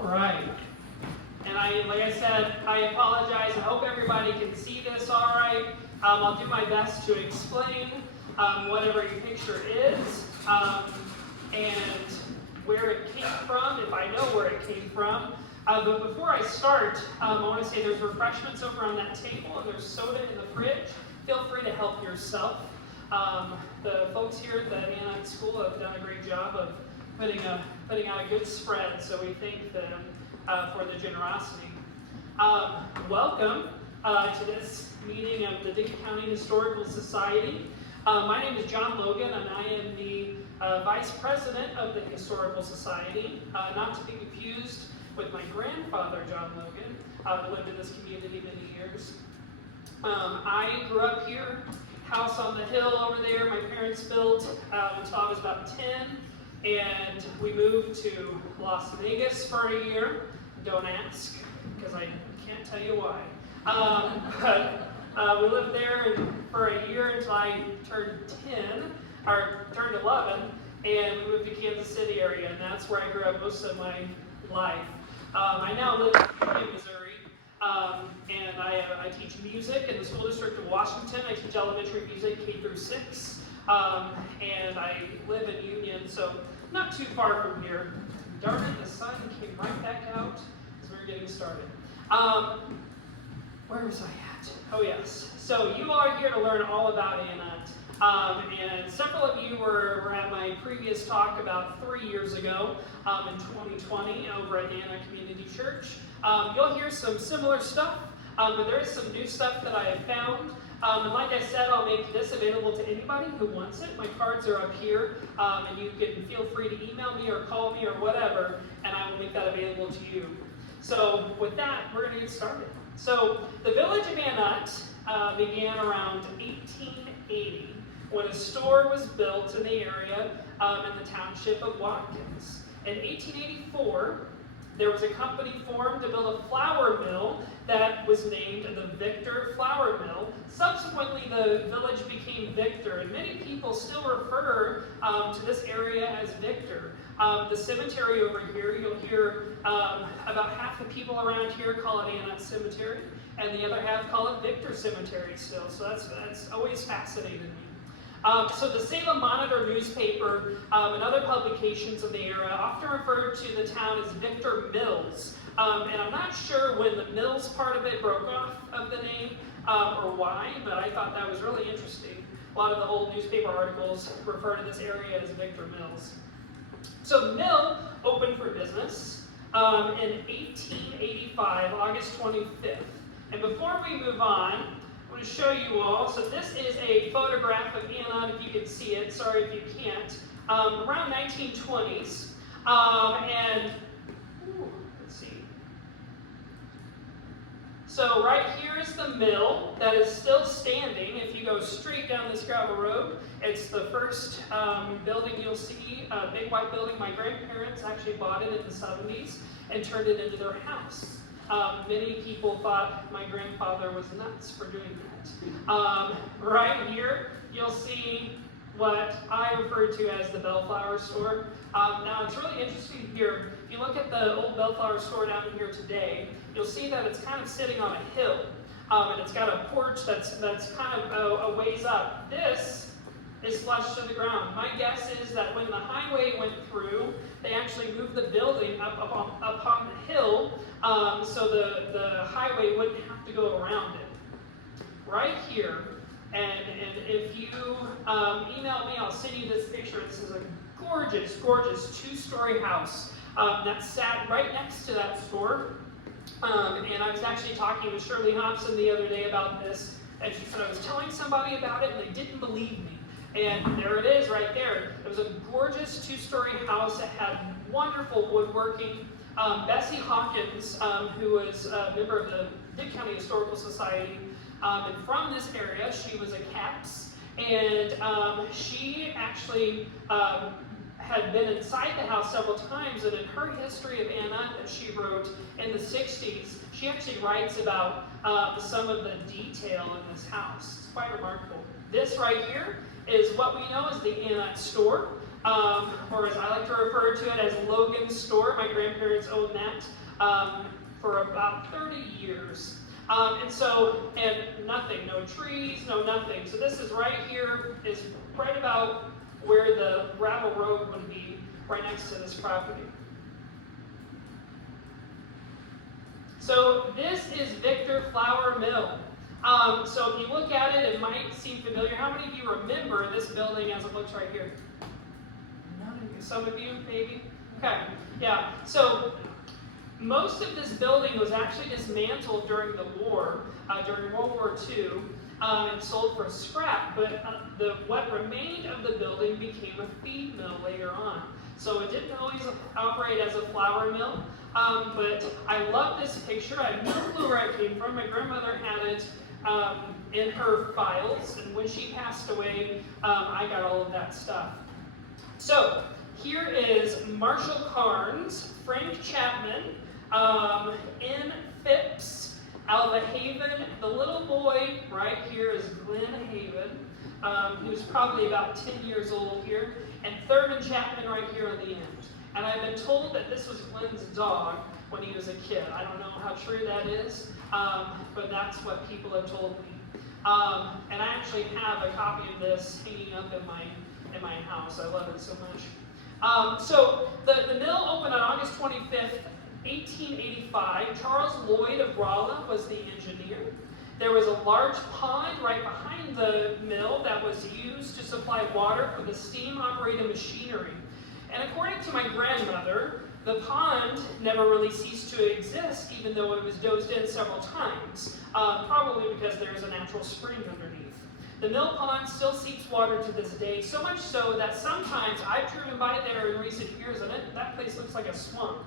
All right. And like I said, I apologize. I hope everybody can see this all right. I'll do my best to explain whatever your picture is and where it came from, if I know where it came from. But before I start, I want to say there's refreshments over on that table, and there's soda in the fridge. Feel free to help yourself. The folks here at the Anutt School have done a great job of putting out a good spread, so we thank them for the generosity. Welcome to this meeting of the Dickey County Historical Society. My name is John Logan, and I am the Vice President of the Historical Society, not to be confused with my grandfather, John Logan, who lived in this community many years. I grew up here, house on the hill over there. My parents built until I was about 10, and we moved to Las Vegas for a year. Don't ask, because I can't tell you why. But we lived there for a year until I turned 11, and we moved to Kansas City area, and that's where I grew up most of my life. I now live in Missouri, and I teach music in the school district of Washington. I teach elementary music K through 6, and I live in Union, so not too far from here. Darn it, the sun came right back out as we were getting started. Where was I at? Oh yes. So you are here to learn all about Anutt. And several of you were at my previous talk about 3 years ago in 2020 over at the Anutt Community Church. You'll hear some similar stuff, but there is some new stuff that I have found. And like I said, I'll make this available to anybody who wants it. My cards are up here, and you can feel free to email me or call me or whatever, and I will make that available to you. So with that, we're going to get started. So the village of Anutt began around 1880 when a store was built in the area in the township of Watkins. In 1884, there was a company formed to build a flour mill that was named the Victor Flour Mill. Subsequently, the village became Victor, and many people still refer to this area as Victor. The cemetery over here, you'll hear about half the people around here call it Anutt Cemetery, and the other half call it Victor Cemetery still, so that's always fascinated me. So the Salem Monitor newspaper and other publications of the era often referred to the town as Victor Mills. And I'm not sure when the Mills part of it broke off of the name or why, but I thought that was really interesting. A lot of the old newspaper articles refer to this area as Victor Mills. So the mill opened for business in 1885, August 25th. And before we move on, I'm going to show you all. So this is a photograph of Anutt, if you can see it. Sorry if you can't. Around 1920s. Let's see. So right here is the mill that is still standing. If you go straight down this gravel road, it's the first building you'll see, a big white building. My grandparents actually bought it in the 70s and turned it into their house. Many people thought my grandfather was nuts for doing that. Right here, you'll see what I refer to as the Bellflower store. Now, it's really interesting here. If you look at the old Bellflower store down here today, you'll see that it's kind of sitting on a hill, and it's got a porch that's kind of a ways up. This is flush to the ground. My guess is that when the highway went through, they actually moved the building up on the hill, so the highway wouldn't have to go around it. Right here, and if you email me, I'll send you this picture. This is a gorgeous, gorgeous two-story house that sat right next to that store. And I was actually talking with Shirley Hobson the other day about this, and she said I was telling somebody about it and they didn't believe me. And there it is right there. It was a gorgeous two-story house that had wonderful woodworking. Bessie Hawkins, who was a member of the Dickey County Historical Society, and from this area, she was a CAPS, and she actually had been inside the house several times, and in her history of Anutt that she wrote in the 60s, she actually writes about some of the detail in this house. It's quite remarkable. This right here is what we know as the Anutt store. or as I like to refer to it as Logan's Store. My grandparents owned that for about 30 years. And nothing, no trees, no nothing. So this is right here, is right about where the gravel road would be, right next to this property. So this is Victor Flour Mill. So if you look at it, it might seem familiar. How many of you remember this building as it looks right here? None of you. Some of you, maybe? Okay, yeah. So most of this building was actually dismantled during the war, during World War II, and sold for scrap. But what remained of the building became a feed mill later on. So it didn't always operate as a flour mill. But I love this picture. I have no clue where it came from. My grandmother had it in her files, and when she passed away, I got all of that stuff. So here is Marshall Carnes, Frank Chapman, in Phipps, Alva Haven. The little boy right here is Glenn Haven, who's probably about 10 years old here, and Thurman Chapman right here on the end. And I've been told that this was Glenn's dog when he was a kid. I don't know how true that is, but that's what people have told me. And I actually have a copy of this hanging up in my house. I love it so much. So the mill opened on August 25th, 1885. Charles Lloyd of Rolla was the engineer. There was a large pond right behind the mill that was used to supply water for the steam-operated machinery. And according to my grandmother, the pond never really ceased to exist, even though it was dozed in several times, probably because there is a natural spring underneath. The mill pond still seeps water to this day, so much so that sometimes I've driven by there in recent years, and that place looks like a swamp.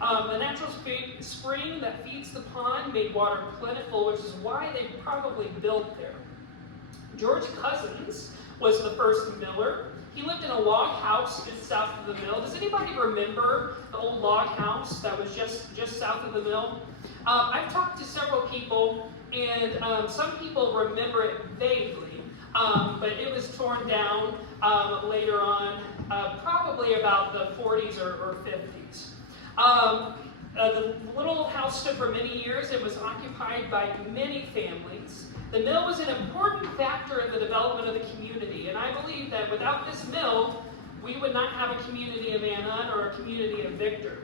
The natural spring that feeds the pond made water plentiful, which is why they probably built there. George Cousins was the first miller. He lived in a log house just south of the mill. Does anybody remember the old log house that was just south of the mill? I've talked to several people, and some people remember it vaguely, but it was torn down later on, probably about the 40s or 50s. The little house stood for many years. It was occupied by many families. The mill was an important factor in the development of the community, and I believe that without this mill, we would not have a community of Anutt or a community of Victor.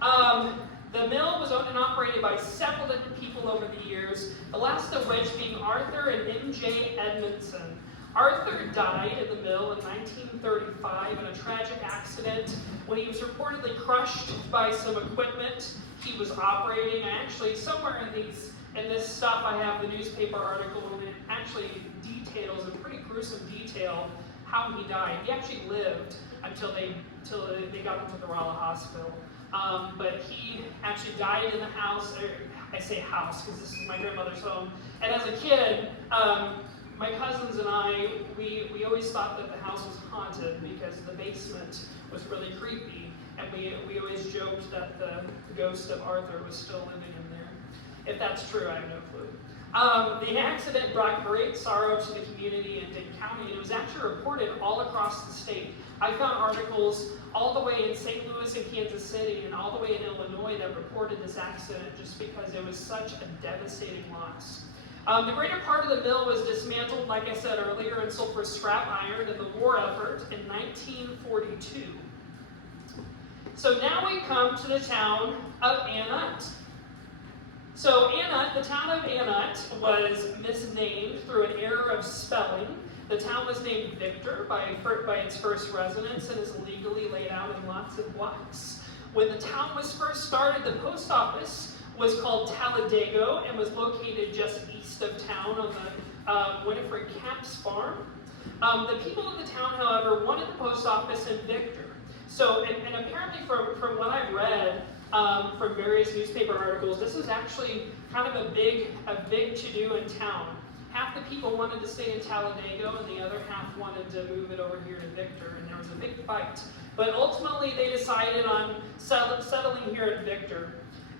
The mill was owned and operated by several different people over the years, the last of which being Arthur and M.J. Edmondson. Arthur died in the mill in 1935 in a tragic accident when he was reportedly crushed by some equipment he was operating. I actually, somewhere in this stuff, I have the newspaper article, and it actually details, in pretty gruesome detail, how he died. He actually lived until they got him to the Rolla Hospital. But he actually died in the house. I say house because this is my grandmother's home. And as a kid, my cousins and I, we always thought that the house was haunted because the basement was really creepy, and we always joked that the ghost of Arthur was still living in there. If that's true, I have no clue. The accident brought great sorrow to the community in Dade County, and it was actually reported all across the state. I found articles all the way in St. Louis and Kansas City and all the way in Illinois that reported this accident just because it was such a devastating loss. The greater part of the mill was dismantled, like I said earlier, and sold for scrap iron in the war effort in 1942. So now we come to the town of Anutt. So Anutt, the town of Anutt, was misnamed through an error of spelling. The town was named Victor by its first residents and is legally laid out in lots of blocks. When the town was first started, the post office was called Talladego and was located just east of town on the Winifred Capps farm. The people of the town, however, wanted the post office in Victor. So, and apparently from what I've read from various newspaper articles, this was actually kind of a big to-do in town. Half the people wanted to stay in Talladego, and the other half wanted to move it over here to Victor, and there was a big fight. But ultimately, they decided on settling here at Victor.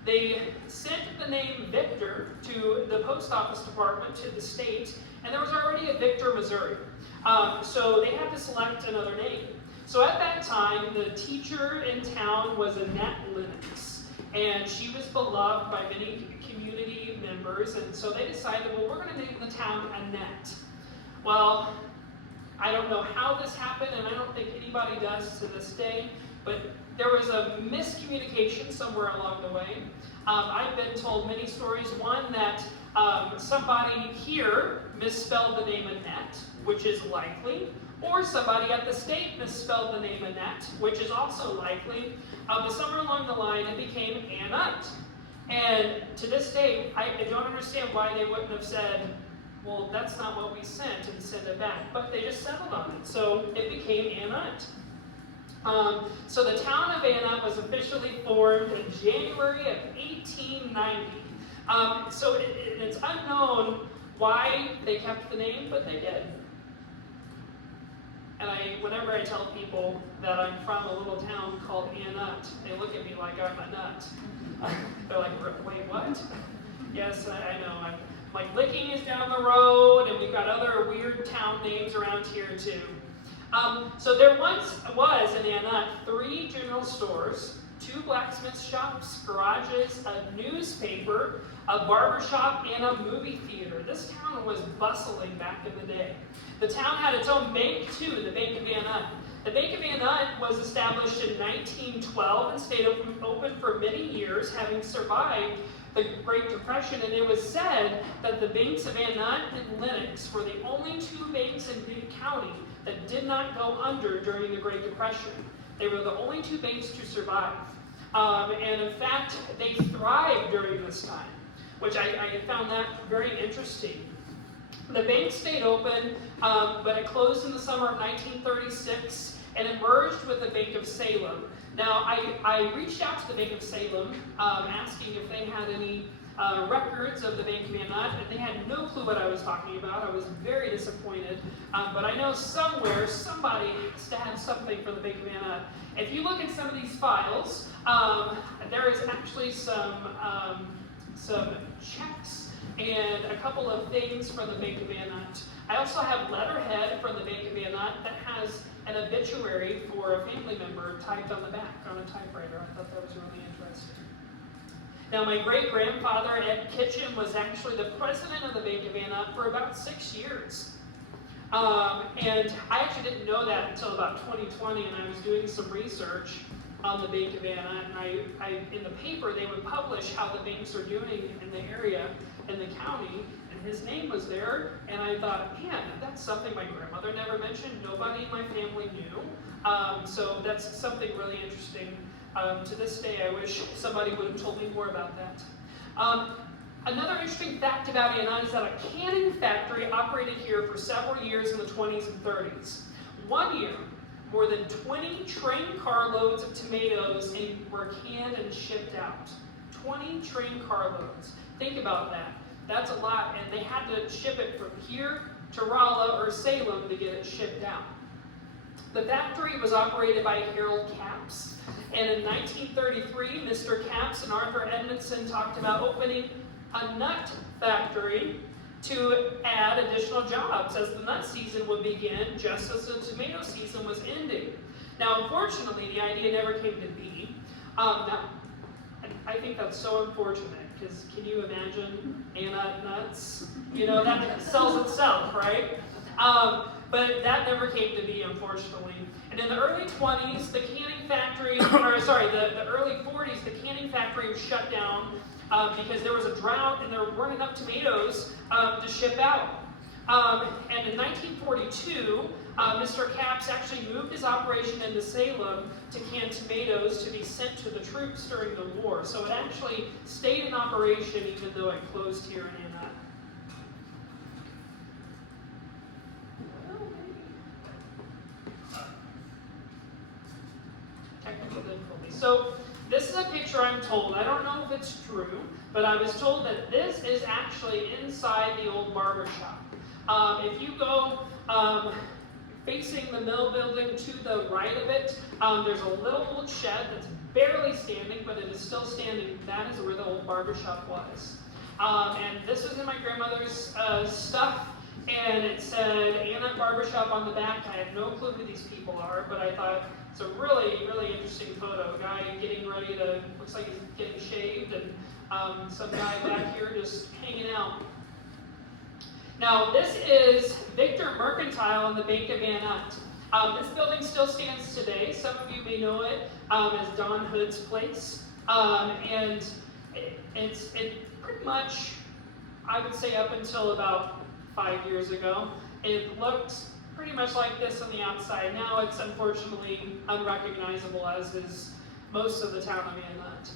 They sent the name Victor to the post office department, to the state, and there was already a Victor, Missouri. So they had to select another name. So at that time, the teacher in town was Anutt, and she was beloved by many community members, and so they decided, well, we're going to name the town Anutt. Well, I don't know how this happened, and I don't think anybody does to this day, but there was a miscommunication somewhere along the way. I've been told many stories. One, that somebody here misspelled the name Anutt, which is likely, or somebody at the state misspelled the name Anutt, which is also likely. But somewhere along the line, it became Anutt. And to this day, I don't understand why they wouldn't have said, well, that's not what we sent, and send it back. But they just settled on it, so it became Anutt. So the town of Anutt was officially formed in January of 1890. So it's unknown why they kept the name, but they did. And whenever I tell people that I'm from a little town called Anutt, they look at me like I'm a nut. They're like, wait, what? Yes, I know. I'm like, Licking is down the road, and we've got other weird town names around here too. So there once was in Anutt 3 general stores, 2 blacksmith shops, garages, a newspaper, a barber shop, and a movie theater. This town was bustling back in the day. The town had its own bank too, the Bank of Anutt. The Bank of Anutt was established in 1912 and stayed open for many years, having survived the Great Depression, and it was said that the banks of Anutt and Lenox were the only 2 banks in Bibb County that did not go under during the Great Depression. They were the only 2 banks to survive. And in fact, they thrived during this time, which I found that very interesting. The bank stayed open, but it closed in the summer of 1936 and it merged with the Bank of Salem. Now, I reached out to the Bank of Salem asking if they had any records of the Bank of Anutt, and they had no clue what I was talking about. I was very disappointed, but I know somewhere somebody has to have something for the Bank of Anutt. If you look at some of these files, there is actually some checks and a couple of things from the Bank of Anutt. I also have letterhead from the Bank of Anutt that has an obituary for a family member typed on the back on a typewriter. I thought that was really interesting. Now, my great-grandfather, Ed Kitchen, was actually the president of the Bank of Anutt for about 6 years. And I actually didn't know that until about 2020, and I was doing some research on the Bank of Anutt, and in the paper they would publish how the banks are doing in the area, in the county, and his name was there, and I thought, man, that's something my grandmother never mentioned, nobody in my family knew, so that's something really interesting. To this day, I wish somebody would have told me more about that. Another interesting fact about Anutt is that a canning factory operated here for several years in the 20s and 30s. One year, more than 20 train carloads of tomatoes were canned and shipped out. 20 train carloads. Think about that. That's a lot, and they had to ship it from here to Rolla or Salem to get it shipped out. The factory was operated by Harold Capps, and in 1933, Mr. Capps and Arthur Edmondson talked about opening a nut factory to add additional jobs as the nut season would begin just as the tomato season was ending. Now, unfortunately, the idea never came to be. Now, I think that's so unfortunate, because can you imagine Anutt nuts? You know, that sells itself, right? But that never came to be, unfortunately. And in the early 20s, the canning factory, the early 40s, the canning factory was shut down because there was a drought and there weren't enough tomatoes to ship out. And in 1942, Mr. Capps actually moved his operation into Salem to can tomatoes to be sent to the troops during the war. So it actually stayed in operation even though it closed here in Anutt. Technical difficulties. So this is a picture I'm told. I don't know if it's true, but I was told that this is actually inside the old barber shop. If you go facing the mill building to the right of it, there's a little old shed that's barely standing, but it is still standing. That is where the old barber shop was. And this was in my grandmother's stuff, and it said Anutt Barbershop on the back. I have no clue who these people are, but I thought it's a really, really interesting photo. A guy getting ready to, looks like he's getting shaved, and some guy back here just hanging out. Now, this is Victor Mercantile in the Bank of Anutt. This building still stands today. Some of you may know it as Don Hood's place. And it pretty much, I would say up until about 5 years ago, it looked pretty much like this on the outside. Now it's unfortunately unrecognizable, as is most of the town of Anutt.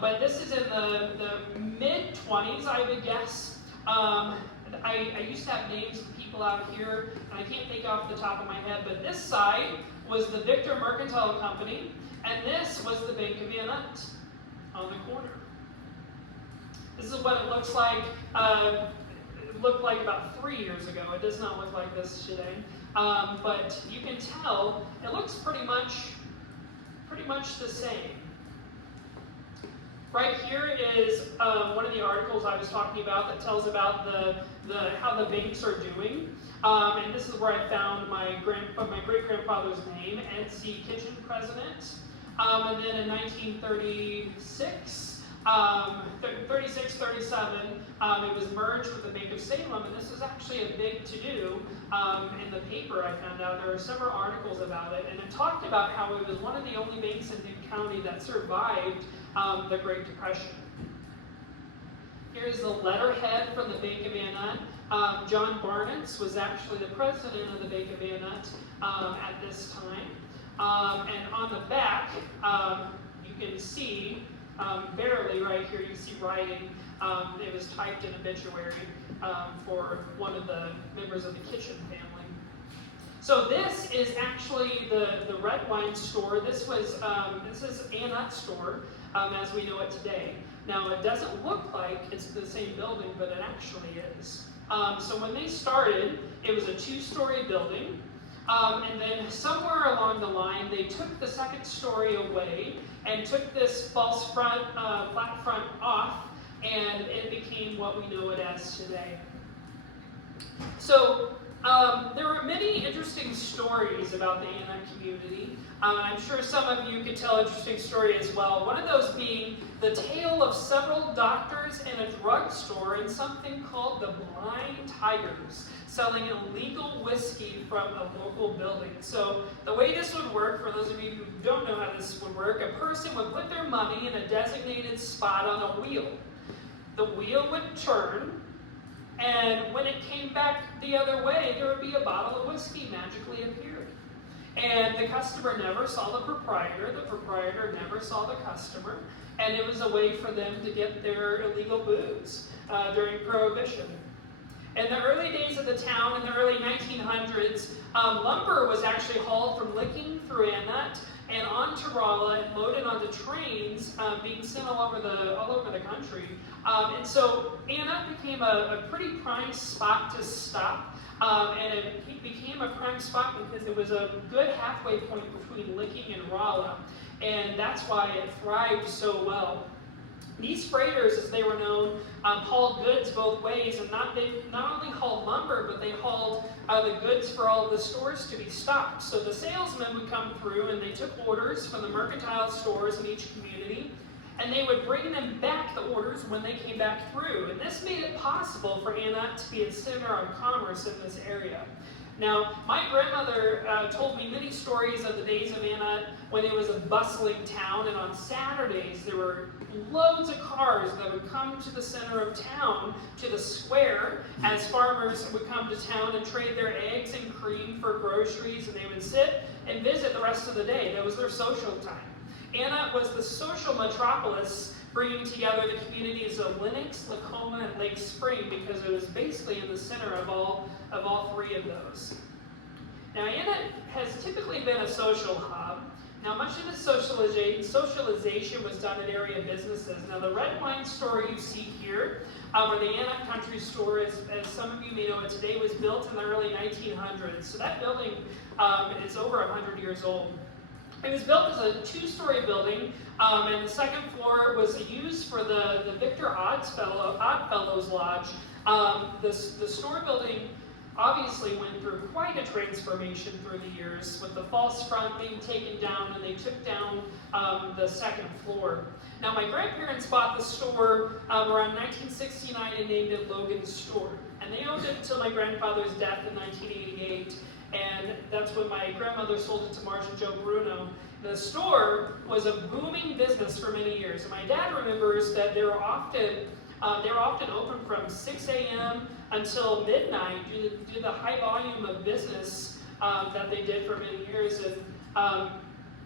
But this is in the mid-20s, I would guess. I used to have names of people out here, and I can't think off the top of my head, but this side was the Victor Mercantile Company, and this was the Bank of Anutt on the corner. This is what it looks like. It looked like about 3 years ago. It does not look like this today, but you can tell it looks pretty much the same. Right here is one of the articles I was talking about that tells about how the banks are doing. And this is where I found my great-grandfather's name, NC Kitchen President. And then in 1936, 37, it was merged with the Bank of Salem, and this was actually a big to-do in the paper. I found out there were several articles about it, and it talked about how it was one of the only banks in Duke County that survived the Great Depression. Here's the letterhead from the Bank of Anutt. John Barnitz was actually the president of the Bank of Anutt at this time. And on the back, you can see, barely right here, you can see writing. It was typed in obituary for one of the members of the Kitchen family. So this is actually the red wine store. This is Anutt store as we know it today. Now it doesn't look like it's the same building, but it actually is. So when they started, it was a 2-story building. And then somewhere along the line, they took the second story away and took this false front, flat front off, and it became what we know it as today. So there were many interesting stories about the Anutt community. I'm sure some of you could tell an interesting story as well. One of those being the tale of several doctors in a drugstore in something called the Blind Tigers, selling illegal whiskey from a local building. So the way this would work, for those of you who don't know how this would work, a person would put their money in a designated spot on a wheel. The wheel would turn, and when it came back the other way, there would be a bottle of whiskey magically appeared. And the customer never saw the proprietor never saw the customer, and it was a way for them to get their illegal booze during Prohibition. In the early days of the town, in the early 1900s, lumber was actually hauled from Licking through Anutt and onto Rolla and loaded onto trains being sent all over the country. And so Anutt became a pretty prime spot to stop. And it became a prime spot because it was a good halfway point between Licking and Rolla. And that's why it thrived so well. These freighters, as they were known, hauled goods both ways, and they not only hauled lumber, but they hauled the goods for all of the stores to be stocked. So the salesmen would come through, and they took orders from the mercantile stores in each community, and they would bring them back the orders when they came back through. And this made it possible for Anutt to be a center of commerce in this area. Now, my grandmother told me many stories of the days of Anutt when it was a bustling town, and on Saturdays there were loads of cars that would come to the center of town, to the square, as farmers would come to town and trade their eggs and cream for groceries, and they would sit and visit the rest of the day. That was their social time. Anutt was the social metropolis, bringing together the communities of Lenox, Lacoma, and Lake Spring, because it was basically in the center of all three of those. Now, Anutt has typically been a social hub. Now, much of the socialization was done at area businesses. Now, the red wine store you see here, or the Anutt Country Store, as some of you may know it today, was built in the early 1900s. So that building is over 100 years old. It was built as a 2-story building, and the second floor was used for the Victor Oddfellows Lodge. The store building obviously went through quite a transformation through the years, with the false front being taken down, and they took down the second floor. Now, my grandparents bought the store around 1969 and named it Logan's Store. And they owned it until my grandfather's death in 1988. And that's when my grandmother sold it to Marge and Joe Bruno. The store was a booming business for many years. And my dad remembers that they were often open from 6 a.m. until midnight due to the high volume of business that they did for many years. And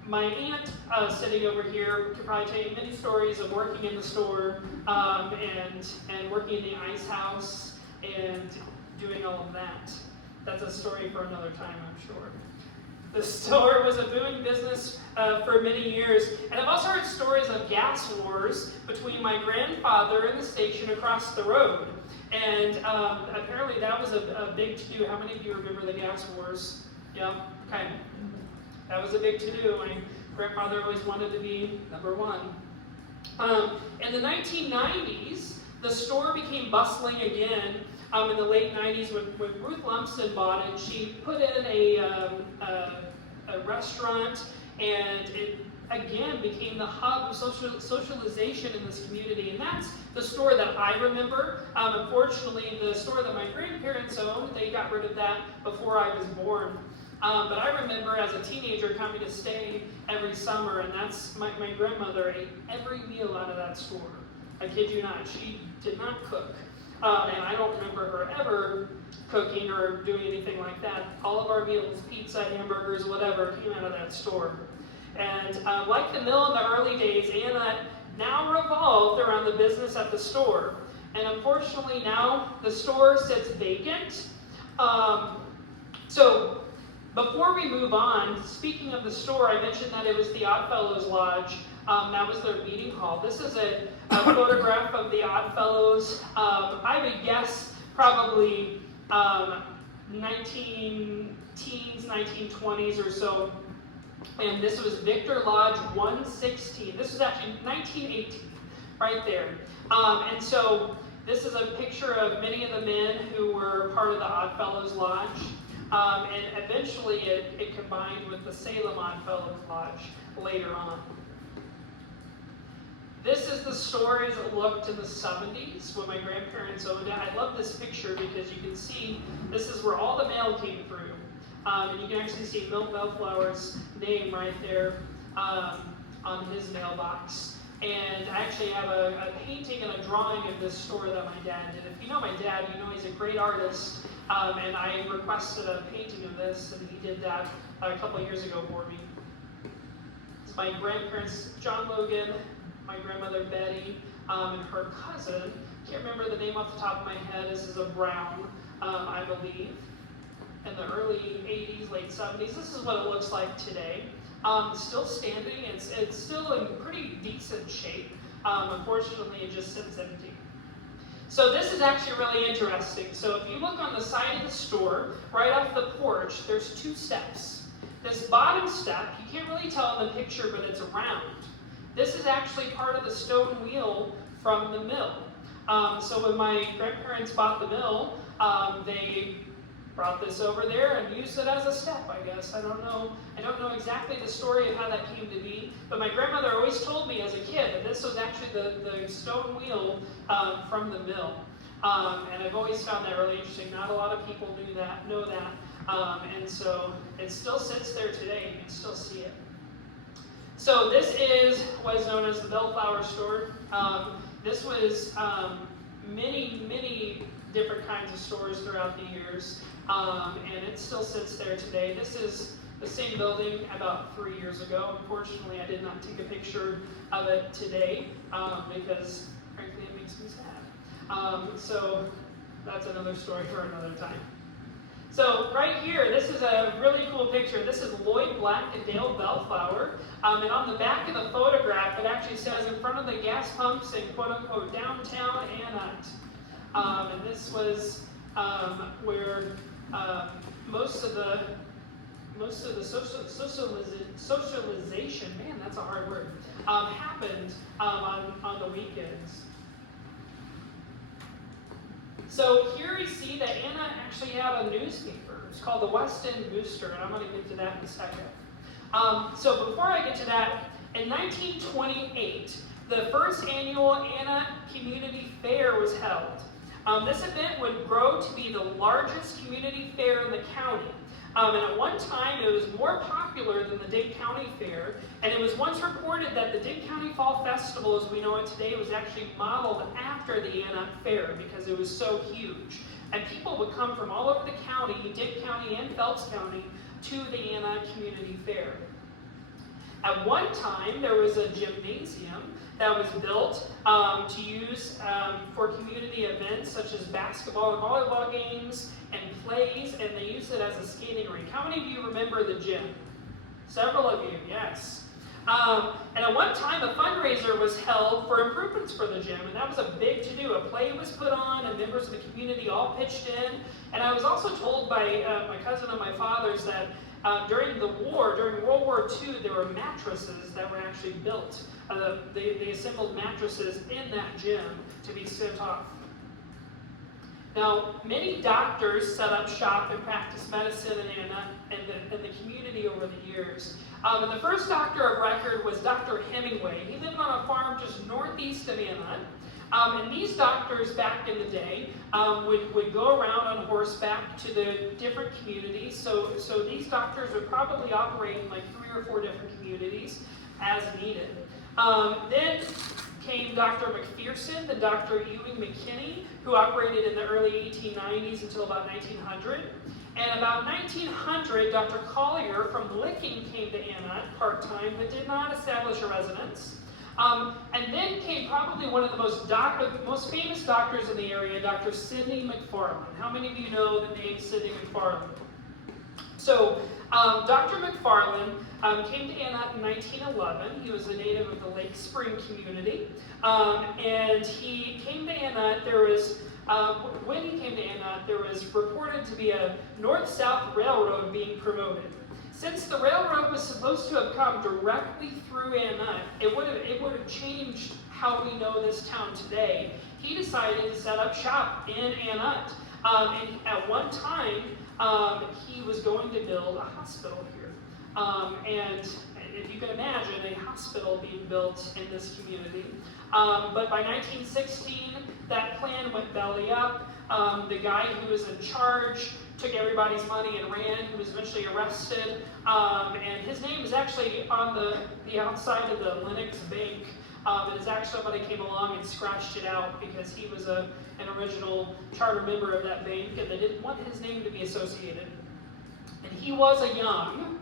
my aunt sitting over here could probably tell you many stories of working in the store and working in the ice house and doing all of that. That's a story for another time, I'm sure. The store was a booming business for many years. And I've also heard stories of gas wars between my grandfather and the station across the road. And apparently that was a big to-do. How many of you remember the gas wars? Yeah, okay. That was a big to-do. My grandfather always wanted to be number one. In the 1990s, the store became bustling again. In the late 90s, when Ruth Lumpson bought it, she put in a restaurant, and it again became the hub of socialization in this community. And that's the store that I remember. Unfortunately, the store that my grandparents owned, they got rid of that before I was born. But I remember as a teenager coming to stay every summer, and that's my grandmother ate every meal out of that store. I kid you not, she did not cook. And I don't remember her ever cooking or doing anything like that. All of our meals, pizza, hamburgers, whatever, came out of that store. And like the mill in the early days, Anutt now revolved around the business at the store. And unfortunately now the store sits vacant. So before we move on, speaking of the store, I mentioned that it was the Oddfellows Lodge. That was their meeting hall. This is a photograph of the Oddfellows. I would guess probably 19-teens, 1920s or so. And this was Victor Lodge 116. This was actually 1918, right there. And so this is a picture of many of the men who were part of the Oddfellows Lodge. And eventually it combined with the Salem Oddfellows Lodge later on. This is the store as it looked in the 70s when my grandparents owned it. I love this picture because you can see this is where all the mail came through. And you can actually see Milt Bellflower's name right there on his mailbox. And I actually have a painting and a drawing of this store that my dad did. If you know my dad, you know he's a great artist. And I requested a painting of this, and he did that a couple of years ago for me. It's my grandparents, John Logan, my grandmother Betty, and her cousin. Can't remember the name off the top of my head. This is a Brown, I believe. In the early 80s, late 70s. This is what it looks like today. Still standing. It's still in pretty decent shape. Unfortunately, it just sits empty. So this is actually really interesting. So if you look on the side of the store, right off the porch, there's 2 steps. This bottom step, you can't really tell in the picture, but it's round. This is actually part of the stone wheel from the mill. So when my grandparents bought the mill, they brought this over there and used it as a step, I guess. I don't know exactly the story of how that came to be, but my grandmother always told me as a kid that this was actually the stone wheel from the mill. And I've always found that really interesting. Not a lot of people know that. And so it still sits there today. You can still see it. So this is what is known as the Bellflower Store. This was many, many different kinds of stores throughout the years. And it still sits there today. This is the same building about 3 years ago. Unfortunately, I did not take a picture of it today because, frankly, it makes me sad. So that's another story for another time. So right here, this is a really cool picture. This is Lloyd Black and Dale Bellflower. And on the back of the photograph, it actually says in front of the gas pumps in quote-unquote downtown Anutt. And this was where most of most of the socialization, man, that's a hard word, happened on the weekends. So here we see that Anna actually had a newspaper. It's called the West End Booster, and I'm going to get to that in a second. So before I get to that, in 1928, the first annual Anna Community Fair was held. This event would grow to be the largest community fair in the county. And at one time, it was more popular than the Dade County Fair, and it was once reported that the Dade County Fall Festival, as we know it today, was actually modeled after the Anutt Fair because it was so huge. And people would come from all over the county, Dade County and Phelps County, to the Anutt Community Fair. At one time, there was a gymnasium that was built to use for community events such as basketball and volleyball games and plays, and they used it as a skating rink. How many of you remember the gym? Several of you, yes. And at one time, a fundraiser was held for improvements for the gym, and that was a big to-do. A play was put on, and members of the community all pitched in. And I was also told by my cousin and my father's that during the war, during World War II, there were mattresses that were actually built. They assembled mattresses in that gym to be sent off. Now, many doctors set up shop and practiced medicine in the community over the years. And the first doctor of record was Dr. Hemingway. He lived on a farm just northeast of Anutt. And these doctors back in the day would go around on horseback to the different communities. So these doctors would probably operate in like 3 or 4 different communities as needed. Then came Dr. McPherson, then Dr. Ewing McKinney, who operated in the early 1890s until about 1900. And about 1900, Dr. Collier from Licking came to Anutt part-time, but did not establish a residence. And then came probably one of the most famous doctors in the area, Dr. Sidney McFarland. How many of you know the name Sidney McFarland? So, Dr. McFarland came to Anutt in 1911. He was a native of the Lake Spring community. And he came to Anutt. When he came to Anutt, there was reported to be a north-south railroad being promoted. Since the railroad was supposed to have come directly through Anutt, it would have changed how we know this town today. He decided to set up shop in Anutt. And at one time, he was going to build a hospital here. And if you can imagine a hospital being built in this community. But by 1916, that plan went belly up. The guy who was in charge took everybody's money and ran. He was eventually arrested. And his name is actually on the outside of the Lenox Bank. It is actually somebody came along and scratched it out because he was an original charter member of that bank, and they didn't want his name to be associated. And he was a Young,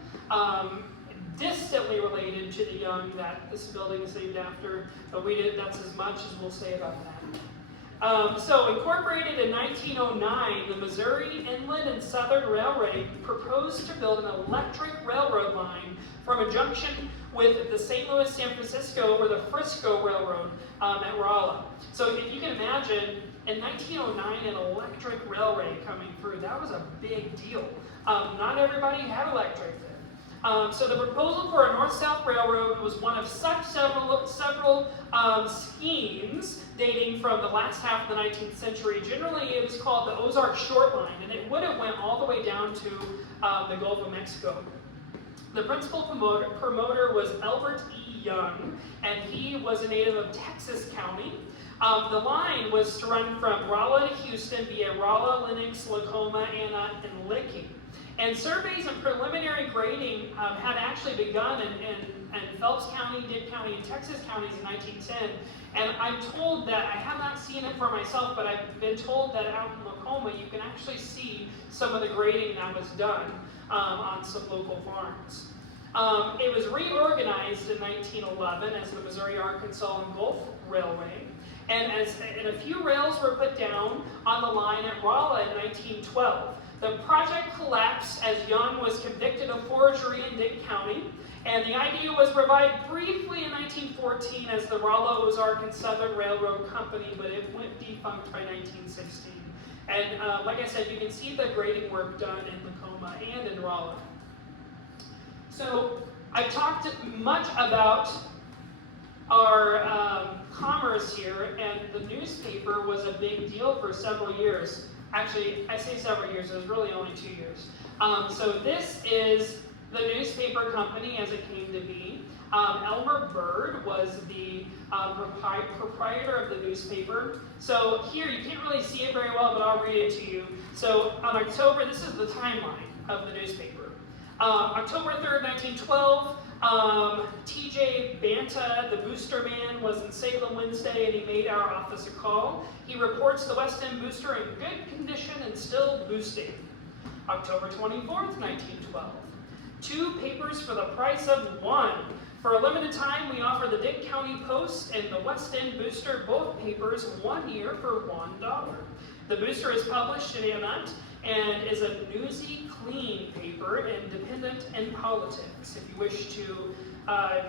distantly related to the Young that this building is named after, but that's as much as we'll say about that. So incorporated in 1909, the Missouri Inland and Southern Railway proposed to build an electric railroad line from a junction with the St. Louis, San Francisco, or the Frisco Railroad at Rolla. So if you can imagine, in 1909, an electric railway coming through, that was a big deal. Not everybody had electric then. So the proposal for a north-south railroad was one of such several schemes dating from the last half of the 19th century. Generally, it was called the Ozark Short Line, and it would have went all the way down to the Gulf of Mexico. The principal promoter was Albert E. Young, and he was a native of Texas County. The line was to run from Rolla to Houston via Rolla, Lenox, Lacoma, Anutt, and Licking. And surveys and preliminary grading had actually begun in Phelps County, Dade County, and Texas counties in 1910. And I'm told that, I have not seen it for myself, but I've been told that out in Lacoma you can actually see some of the grading that was done on some local farms. It was reorganized in 1911 as the Missouri, Arkansas, and Gulf Railway. And a few rails were put down on the line at Rolla in 1912. The project collapsed as Young was convicted of forgery in Dade County, and the idea was revived briefly in 1914 as the Rolla, Ozark, and Southern Railroad Company, but it went defunct by 1916. And like I said, you can see the grading work done in Lacoma and in Rolla. So I've talked much about our commerce here, and the newspaper was a big deal for several years. Actually, I say several years, it was really only 2 years. So this is the newspaper company as it came to be. Elmer Bird was the proprietor of the newspaper. So here, you can't really see it very well, but I'll read it to you. So on October, this is the timeline of the newspaper. October 3rd, 1912, TJ Banta, the booster man, was in Salem Wednesday, and he made our office a call. He reports the West End booster in good condition and still boosting. October 24th, 1912. 2 papers for the price of 1. For a limited time, we offer the Dick County Post and the West End Booster, both papers, 1 year for $1. The Booster is published in Anutt and is a newsy, clean paper, independent in politics. If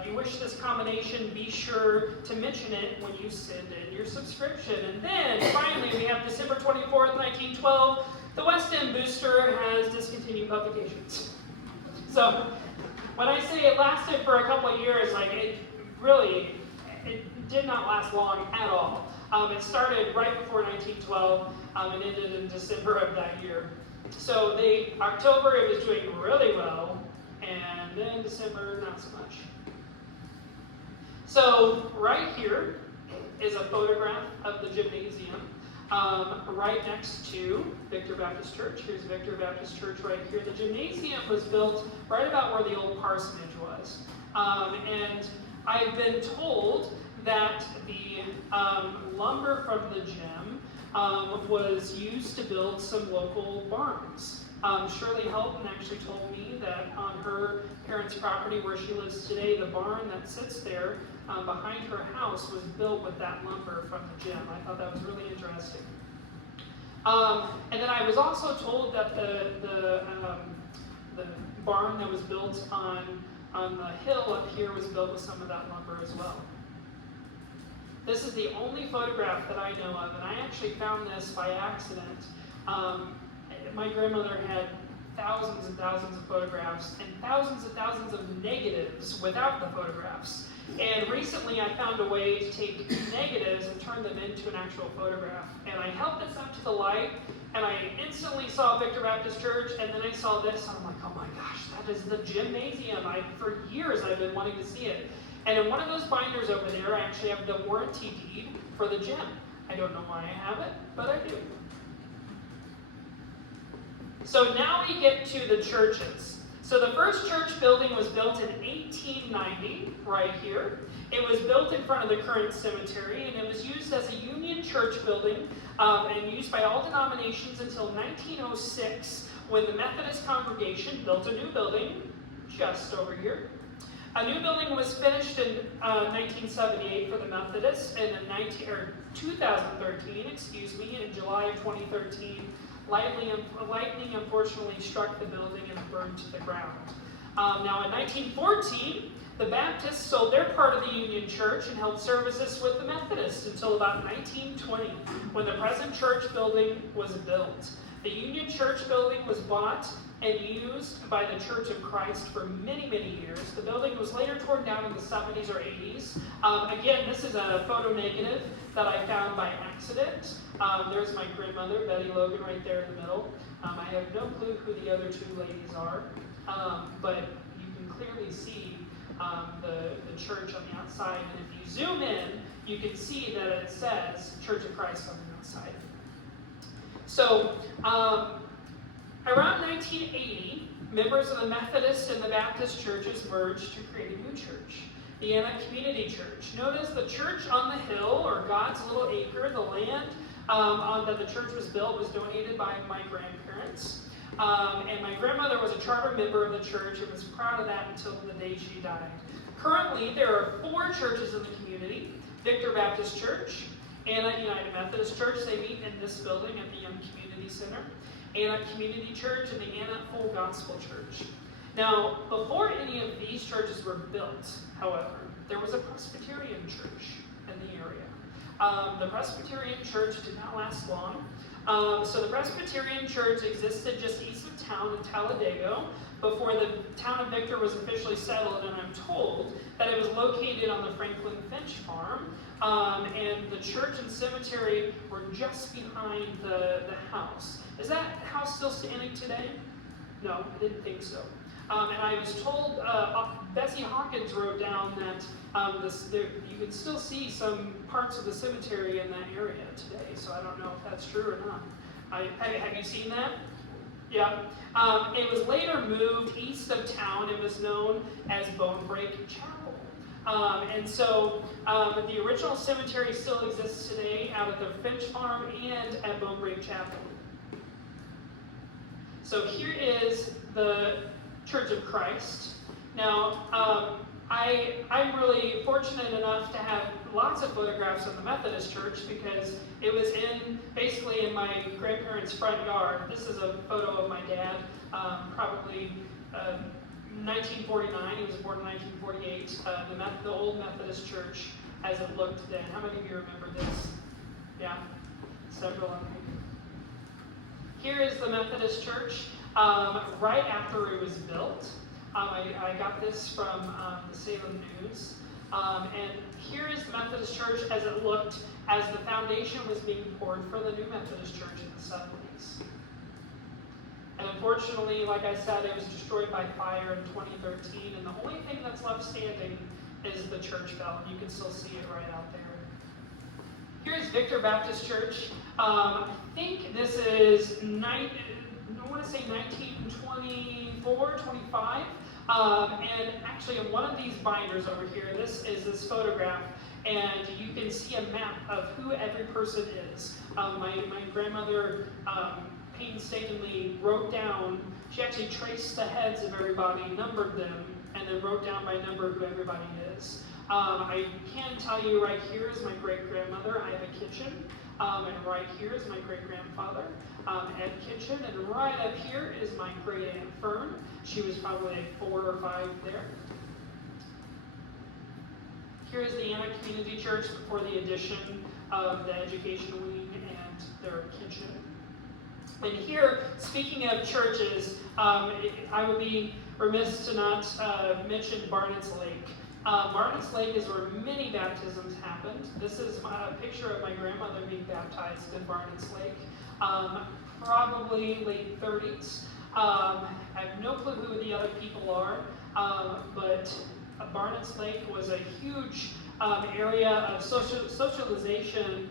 you wish this combination, be sure to mention it when you send in your subscription. And then finally, we have December 24th, 1912. The West End Booster has discontinued publications. So when I say it lasted for a couple of years, it did not last long at all. It started right before 1912 and ended in December of that year. So October it was doing really well, and then December not so much. So right here is a photograph of the gymnasium right next to Victor Baptist Church. Here's Victor Baptist Church right here. The gymnasium was built right about where the old parsonage was. And I've been told that the lumber from the gym was used to build some local barns. Shirley Helton actually told me that on her parents' property where she lives today, the barn that sits there behind her house was built with that lumber from the gym. I thought that was really interesting. And then I was also told that the barn that was built on the hill up here was built with some of that lumber as well. This is the only photograph that I know of, and I actually found this by accident. My grandmother had thousands and thousands of photographs and thousands of negatives without the photographs. And recently I found a way to take negatives and turn them into an actual photograph. And I held this up to the light, and I instantly saw Victor Baptist Church, and then I saw this, and I'm like, oh my gosh, that is the gymnasium. For years I've been wanting to see it. And in one of those binders over there, I actually have the warranty deed for the gym. I don't know why I have it, but I do. So now we get to the churches. So the first church building was built in 1890, right here. It was built in front of the current cemetery, and it was used as a Union church building and used by all denominations until 1906, when the Methodist congregation built a new building just over here. A new building was finished in 1978 for the Methodists, and in 2013, in July of 2013, lightning unfortunately struck the building and burned to the ground. Now in 1914, the Baptists sold their part of the Union Church and held services with the Methodists until about 1920, when the present church building was built. The Union Church building was bought and used by the Church of Christ for many, many years. The building was later torn down in the 70s or 80s. Again, this is a photo negative that I found by accident. There's my grandmother, Betty Logan, right there in the middle. I have no clue who the other 2 ladies are, but you can clearly see the church on the outside. And if you zoom in, you can see that it says Church of Christ on the outside. So, around 1980, members of the Methodist and the Baptist churches merged to create a new church, the Anutt Community Church. Known as the Church on the Hill, or God's Little Acre, the land that the church was built was donated by my grandparents. And my grandmother was a charter member of the church and was proud of that until the day she died. Currently, there are 4 churches in the community: Victor Baptist Church, Anutt United Methodist Church. They meet in this building at the Young Community Center. Anutt Community Church and the Anutt Full Gospel Church. Now, before any of these churches were built, however, there was a Presbyterian church in the area. The Presbyterian church did not last long. So the Presbyterian Church existed just east of town in Talladega before the town of Victor was officially settled, and I'm told that it was located on the Franklin Finch farm, and the church and cemetery were just behind the house. Is that house still standing today? No, I didn't think so. And I was told, Bessie Hawkins wrote down that you can still see some parts of the cemetery in that area today, so I don't know if that's true or not. Have you seen that? Yeah. It was later moved east of town. It was known as Bone Break Chapel. And so the original cemetery still exists today out at the Finch Farm and at Bone Break Chapel. So here is the Church of Christ. Now, I'm really fortunate enough to have lots of photographs of the Methodist Church because it was basically in my grandparents' front yard. This is a photo of my dad, probably 1949. He was born in 1948. The old Methodist Church as it looked then. How many of you remember this? Yeah, several of you. Here is the Methodist Church right after it was built. I got this from the Salem News. And here is the Methodist Church as it looked as the foundation was being poured for the new Methodist Church in the 70s. And unfortunately, like I said, it was destroyed by fire in 2013, and the only thing that's left standing is the church bell, and you can still see it right out there. Here's Victor Baptist Church. I think this is, I want to say 1924, 25. And actually in one of these binders over here, this is this photograph, and you can see a map of who every person is. My grandmother painstakingly wrote down, she actually traced the heads of everybody, numbered them, and then wrote down by number who everybody is. I can tell you right here is my great-grandmother. I have a kitchen. And right here is my great-grandfather, Ed Kitchen. And right up here is my great-aunt Fern. She was probably 4 or 5 there. Here is the Anutt Community Church before the addition of the education wing and their kitchen. And here, speaking of churches, I would be remiss to not mention Barnett's Lake. Barnett's Lake is where many baptisms happened. This is a picture of my grandmother being baptized in Barnett's Lake, probably late 30s. I have no clue who the other people are, but Barnett's Lake was a huge area of socialization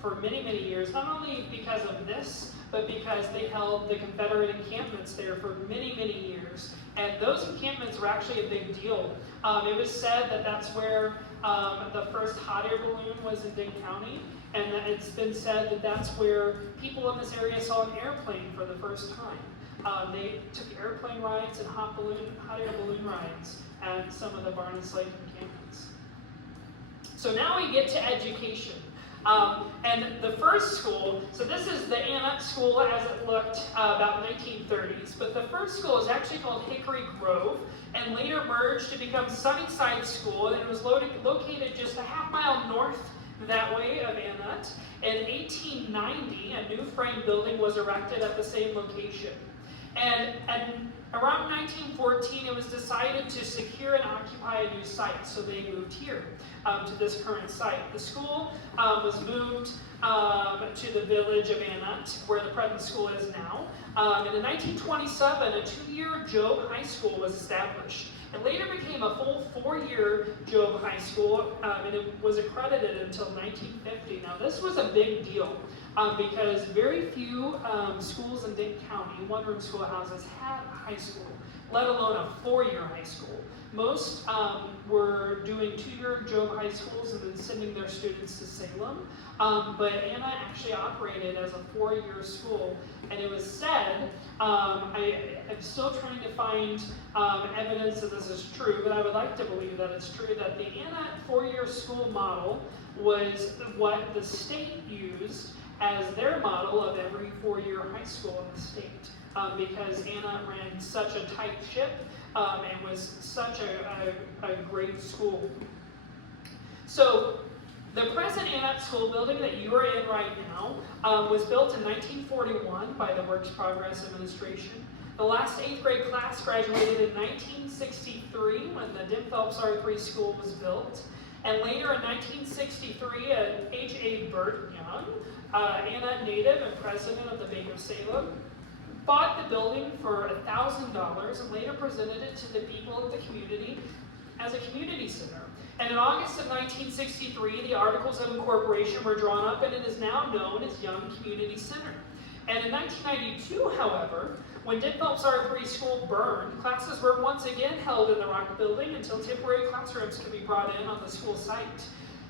for many, many years, not only because of this, but because they held the Confederate encampments there for many, many years. And those encampments were actually a big deal. It was said that that's where the first hot air balloon was in Dane County, and it's been said that that's where people in this area saw an airplane for the first time. They took airplane rides and hot air balloon rides at some of the Barnett's Lake encampments. So now we get to education. And the first school, so this is the Anutt School as it looked about 1930s, but the first school is actually called Hickory Grove and later merged to become Sunnyside School, and it was located just a half-mile north that way of Anutt. In 1890, a new frame building was erected at the same location. And around 1914, it was decided to secure and occupy a new site, so they moved here to this current site. The school was moved to the village of Anutt, where the present school is now. And in 1927, a 2-year Job High School was established. It later became a full 4-year Job High School, and it was accredited until 1950. Now, this was a big deal because very few schools in Dane County, one-room schoolhouses, had a high school, let alone a 4-year high school. Most were doing 2-year Job High Schools and then sending their students to Salem. But Anutt actually operated as a 4-year school, and it was said, I'm still trying to find evidence that this is true, but I would like to believe that it's true, that the Anutt 4-year school model was what the state used as their model of every 4-year high school in the state, because Anutt ran such a tight ship and was such a great school. So the present Anutt School building that you are in right now was built in 1941 by the Works Progress Administration. The last 8th grade class graduated in 1963 when the Dim Phelps R3 School was built. And later in 1963, H.A. Burt Young, Anutt native and president of the Bank of Salem, bought the building for $1,000 and later presented it to the people of the community as a community center. And in August of 1963, the Articles of Incorporation were drawn up and it is now known as Young Community Center. And in 1992, however, when Dim Phelps R3 School burned, classes were once again held in the Rock Building until temporary classrooms could be brought in on the school site.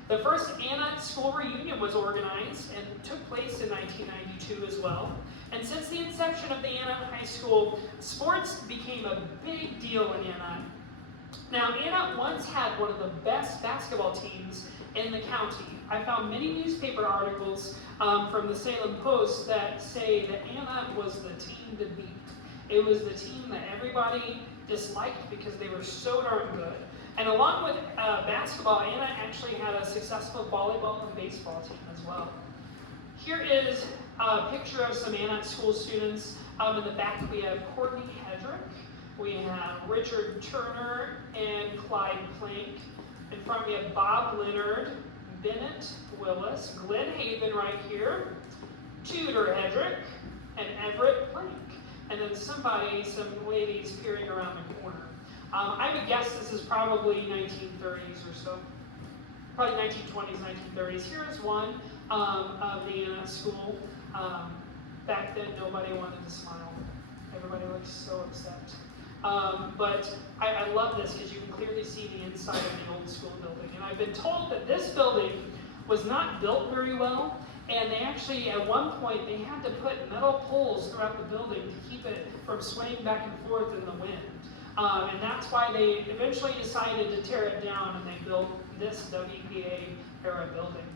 The first Anutt School reunion was organized and took place in 1992 as well. And since the inception of the Anutt High School, sports became a big deal in Anutt. Now, Anutt once had one of the best basketball teams in the county. I found many newspaper articles from the Salem Post that say that Anutt was the team to beat. It was the team that everybody disliked because they were so darn good. And along with basketball, Anutt actually had a successful volleyball and baseball team as well. Here is a picture of some Anutt School students. In the back we have Courtney Hedrick, we have Richard Turner and Clyde Plank. In front we have Bob Leonard, Bennett Willis, Glenn Haven right here, Tudor Hedrick, and Everett Plank. And then some ladies peering around the corner. I would guess this is probably 1930s or so. Probably 1920s, 1930s. Here is one of the Anutt School. Back then, nobody wanted to smile. Everybody looked so upset. But I love this because you can clearly see the inside of the old school building. And I've been told that this building was not built very well. And they actually, at one point, they had to put metal poles throughout the building to keep it from swaying back and forth in the wind. And that's why they eventually decided to tear it down and they built this WPA era building.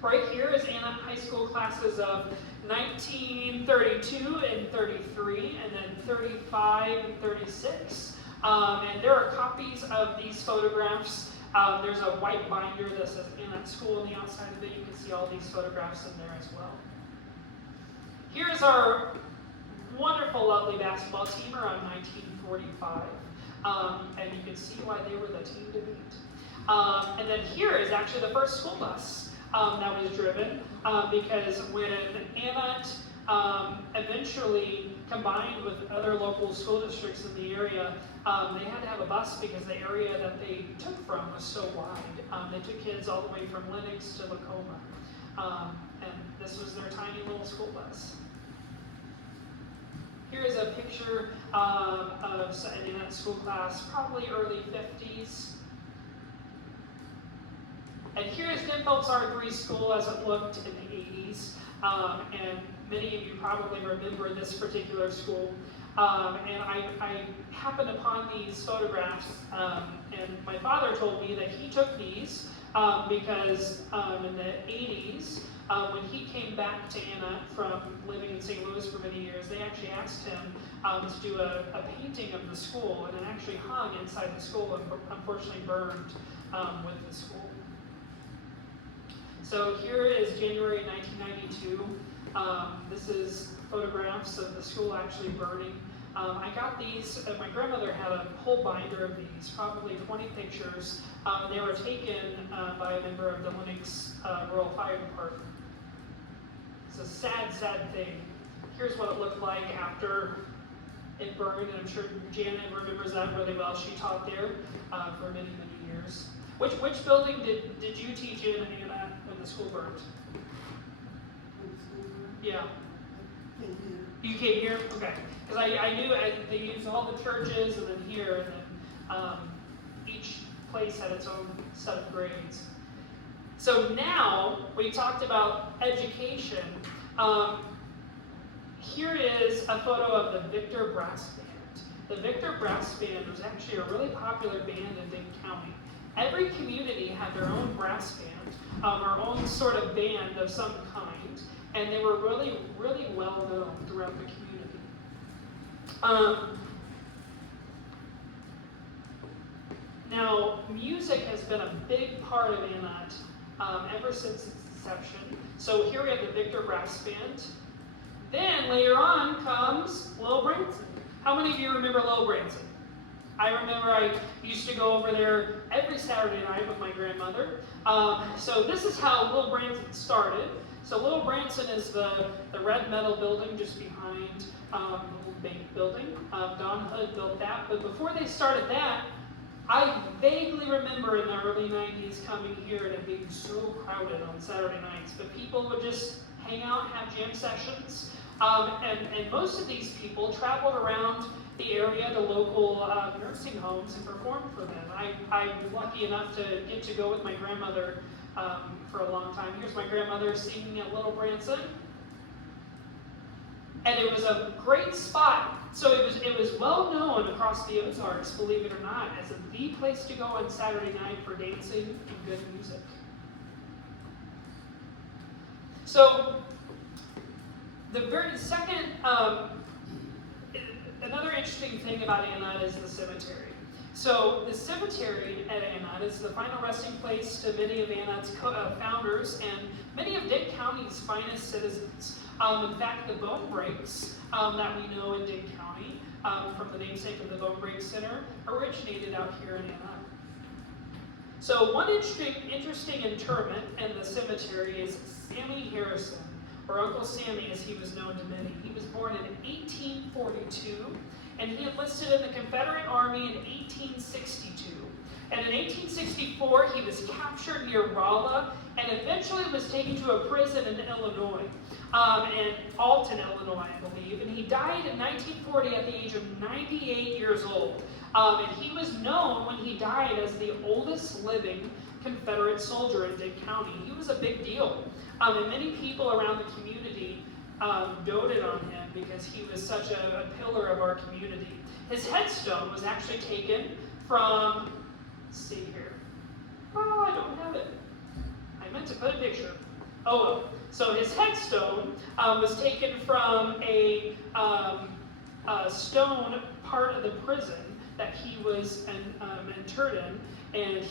Right here is Anutt High School classes of 1932 and 33, and then 35 and 36. And there are copies of these photographs. There's a white binder that says Anutt School on the outside of it. You can see all these photographs in there as well. Here is our wonderful, lovely basketball team around 1945. And you can see why they were the team to beat. And then here is actually the first school bus that was driven because when Anutt eventually combined with other local school districts in the area, they had to have a bus because the area that they took from was so wide. They took kids all the way from Lenox to Lacoma. And this was their tiny little school bus. Here is a picture of an Anutt school class, probably early 50s. And here is Dim Phelps R3 School as it looked in the 80s. And many of you probably remember this particular school. And I happened upon these photographs, and my father told me that he took these because in the 80s, when he came back to Anutt from living in St. Louis for many years, they actually asked him to do a painting of the school, and it actually hung inside the school and unfortunately burned with the school. So here is January 1992. This is photographs of the school actually burning. I got these, my grandmother had a whole binder of these, probably 20 pictures. They were taken by a member of the Lenox Rural Fire Department. It's a sad, sad thing. Here's what it looked like after it burned, and I'm sure Janet remembers that really well. She taught there for many, many years. Which building did you teach in Anutt when the school burned? Yeah. You came here? Okay. Because I knew they used all the churches and then here, and then each place had its own set of grades. So now we talked about education. Here is a photo of the Victor Brass Band. The Victor Brass Band was actually a really popular band in Dane County. Every community had their own brass band, our own sort of band of some kind, and they were really, really well known throughout the community. Now, music has been a big part of Anutt ever since its inception. So here we have the Victor Brass Band. Then later on comes Lil Branson. How many of you remember Lil Branson? I remember I used to go over there every Saturday night with my grandmother. So this is how Lil Branson started. So Lil Branson is the red metal building just behind the old bank building. Don Hood built that. But before they started that, I vaguely remember in the early 90s coming here and it being so crowded on Saturday nights. But people would just hang out and have jam sessions. And most of these people traveled around the area to local nursing homes and performed for them. I was lucky enough to get to go with my grandmother for a long time. Here's my grandmother singing at Little Branson. And it was a great spot. So it was well known across the Ozarks, believe it or not, as the place to go on Saturday night for dancing and good music. So the very second, another interesting thing about Anutt is the cemetery. So the cemetery at Anutt is the final resting place to many of Anutt's founders and many of Dick County's finest citizens. In fact, the bone breaks that we know in Dick County, from the namesake of the Bone Break Center, originated out here in Anutt. So one interesting interment in the cemetery is Sammy Harrison, or Uncle Sammy as he was known to many. He was born in 1842, and he enlisted in the Confederate Army in 1862. And in 1864, he was captured near Rolla, and eventually was taken to a prison in Illinois, in Alton, Illinois, I believe. And he died in 1940 at the age of 98 years old. And he was known when he died as the oldest living Confederate soldier in Dick County. He was a big deal. And many people around the community doted on him because he was such a pillar of our community. His headstone was actually taken from, let's see here. Oh, I don't have it. I meant to put a picture. Oh, well. So his headstone was taken from a stone part of the prison that he was interred in, and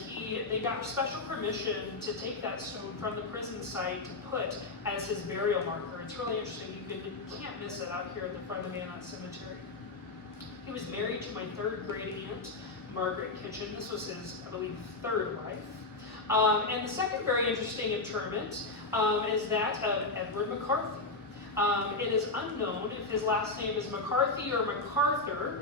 they got special permission to take that stone from the prison site to put as his burial marker. It's really interesting. You can't miss it out here at the front of Anutt Cemetery. He was married to my third great aunt, Margaret Kitchen. This was his, I believe, third wife. And the second very interesting interment is that of Edward McCarthy. It is unknown if his last name is McCarthy or MacArthur,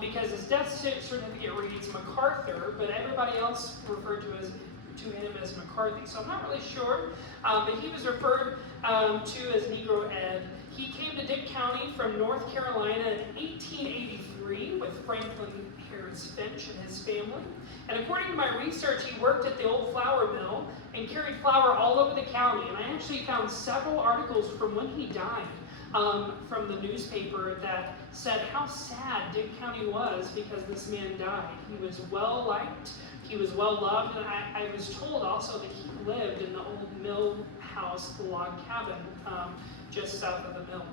because his death certificate reads MacArthur, but everybody else referred to him as McCarthy. So I'm not really sure, but he was referred to as Negro Ed. He came to Dick County from North Carolina in 1883 with Franklin Harris Finch and his family. And according to my research, he worked at the old flour mill and carried flour all over the county. And I actually found several articles from when he died from the newspaper that said how sad Dick County was because this man died. He was well liked, he was well loved, and I was told also that he lived in the old mill house, the log cabin, just south of the mill.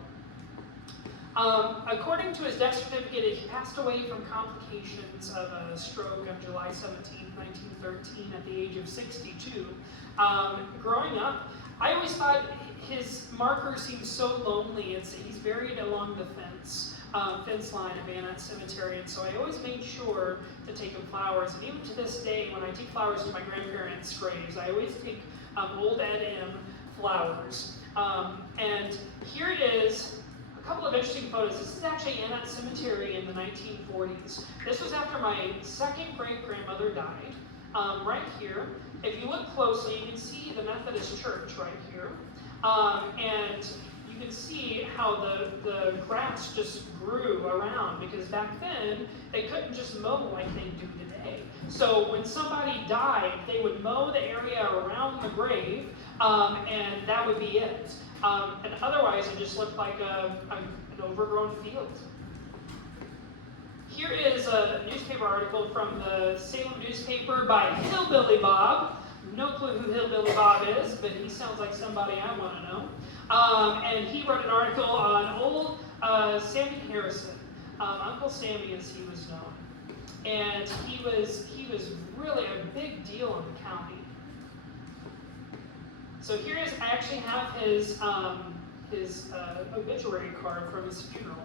According to his death certificate, he passed away from complications of a stroke on July 17, 1913 at the age of 62. Growing up, I always thought his marker seemed so lonely. He's buried along the fence line of Anutt Cemetery, and so I always made sure to take him flowers. And even to this day, when I take flowers to my grandparents' graves, I always take old Ed M. flowers. And here it is. A couple of interesting photos. This is actually Anutt Cemetery in the 1940s. This was after my second great-grandmother died. Right here, if you look closely, you can see the Methodist Church right here. And you can see how the grass just grew around, because back then, they couldn't just mow like they do today. So when somebody died, they would mow the area around the grave, and that would be it. And otherwise, it just looked like an overgrown field. Here is a newspaper article from the Salem newspaper by Hillbilly Bob. No clue who Hillbilly Bob is, but he sounds like somebody I want to know. And he wrote an article on old Sammy Harrison, Uncle Sammy as he was known. And he was really a big deal in the county. So here is, I actually have his obituary card from his funeral.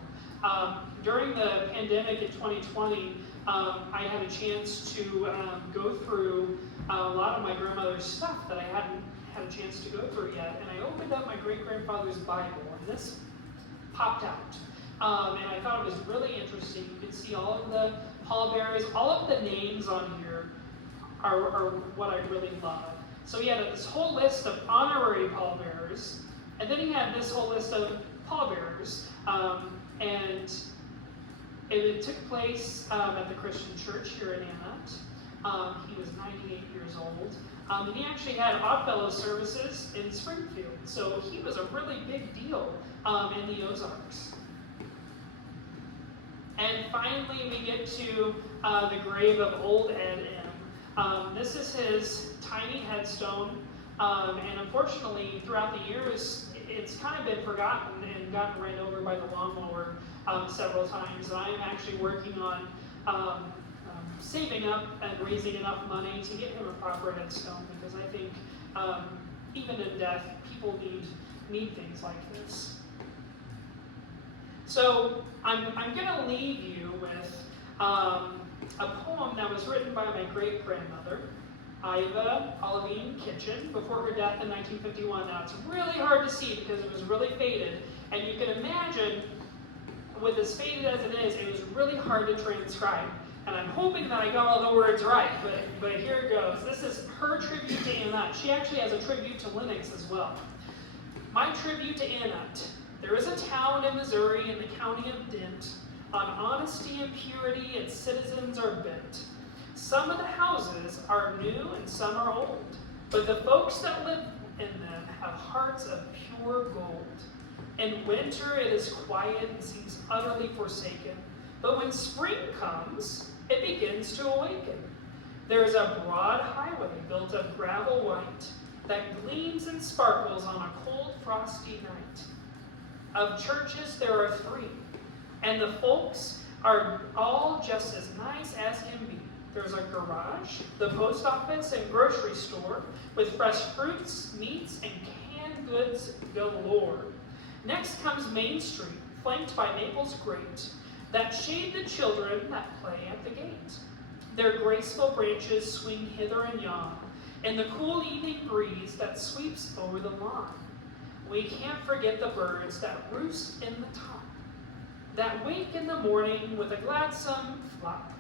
During the pandemic in 2020, I had a chance to go through a lot of my grandmother's stuff that I hadn't had a chance to go through yet. And I opened up my great-grandfather's Bible, and this popped out. And I thought it was really interesting. You could see all of the pallbearers, all of the names on here are what I really love. So he had this whole list of honorary pallbearers, and then he had this whole list of pallbearers. And it took place at the Christian church here in Anutt. He was 98 years old. And he actually had Oddfellows services in Springfield. So he was a really big deal in the Ozarks. And finally, we get to the grave of old Ed M. This is his tiny headstone. And unfortunately, throughout the years, it's kind of been forgotten and gotten ran over by the lawnmower several times. And I'm actually working on saving up and raising enough money to get him a proper headstone, because I think even in death, people need things like this. So I'm going to leave you with a poem that was written by my great-grandmother, Iva Olivine Kitchen, before her death in 1951. Now, it's really hard to see because it was really faded, and you can imagine, with as faded as it is, it was really hard to transcribe. And I'm hoping that I got all the words right, but here it goes. This is her tribute to Anutt. She actually has a tribute to Linux as well. My tribute to Anutt. There is a town in Missouri in the county of Dent. On honesty and purity its citizens are bent. Some of the houses are new and some are old, but the folks that live in them have hearts of pure gold. In winter it is quiet and seems utterly forsaken, but when spring comes, it begins to awaken. There is a broad highway built of gravel white that gleams and sparkles on a cold, frosty night. Of churches there are 3, and the folks are all just as nice as can be. There's a garage, the post office, and grocery store with fresh fruits, meats, and canned goods galore. Next comes Main Street, flanked by maples great, that shade the children that play at the gate. Their graceful branches swing hither and yon, in the cool evening breeze that sweeps over the lawn. We can't forget the birds that roost in the top, that wake in the morning with a gladsome flop.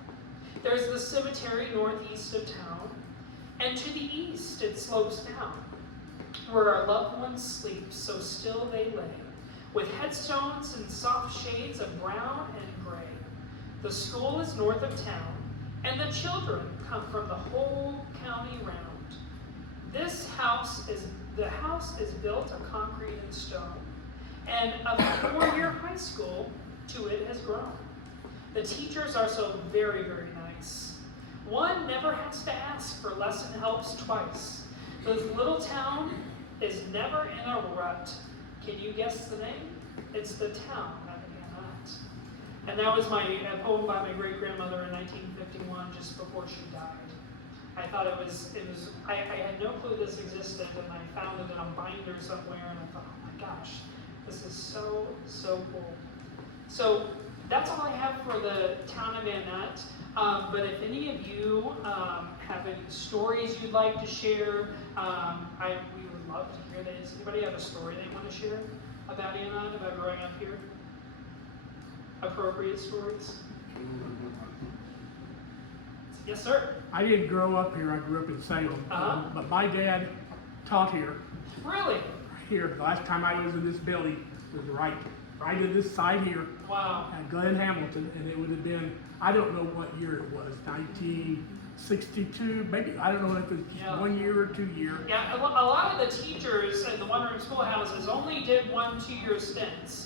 There's the cemetery northeast of town, and to the east it slopes down, where our loved ones sleep, so still they lay, with headstones and soft shades of brown and gray. The school is north of town, and the children come from the whole county round. The house is built of concrete and stone, and a 4-year high school to it has grown. The teachers are so very, very nice. One never has to ask for lesson helps twice. The little town is never in a rut. Can you guess the name? It's the town of Anutt. And that was a poem by my great-grandmother in 1951, just before she died. I thought I had no clue this existed, and I found it in a binder somewhere, and I thought, oh my gosh, this is so, so cool. So that's all I have for the town of Anutt. But if any of you have any stories you'd like to share, we would love to hear that. Does anybody have a story they want to share about Anutt, about growing up here? Appropriate stories? Yes, sir. I didn't grow up here. I grew up in Salem. But my dad taught here. Really? Here. The last time I was in this building was right in this side here. Wow. At Glen Hamilton, and it would have been, I don't know what year it was, 1962, maybe, I don't know if it was 1 year or 2 year. Yeah, a lot of the teachers in the one-room schoolhouses only did 1-2-year stints.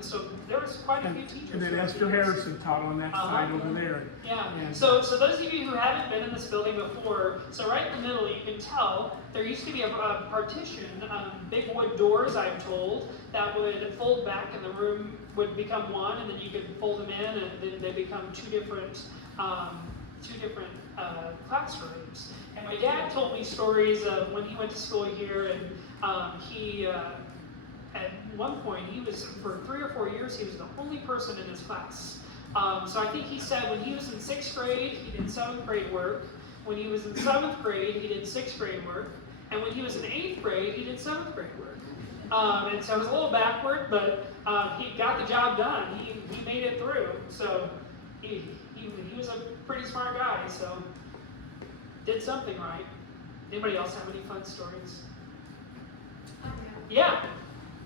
So there was quite a few teachers. And then Esther Harrison taught on that side over there. Yeah. And so those of you who haven't been in this building before, so right in the middle, you can tell there used to be a partition, big wood doors, I'm told, that would fold back, and the room would become one, and then you could fold them in, and then they become two different two different classrooms. And my dad told me stories of when he went to school here, and he, at one point, he was, for 3 or 4 years, he was the only person in his class. So I think he said when he was in 6th grade, he did 7th grade work. When he was in 7th grade, he did 6th grade work. And when he was in 8th grade, he did 7th grade work. And so it was a little backward, but he got the job done. He made it through. So he was a pretty smart guy, so did something right. Anybody else have any fun stories? Yeah.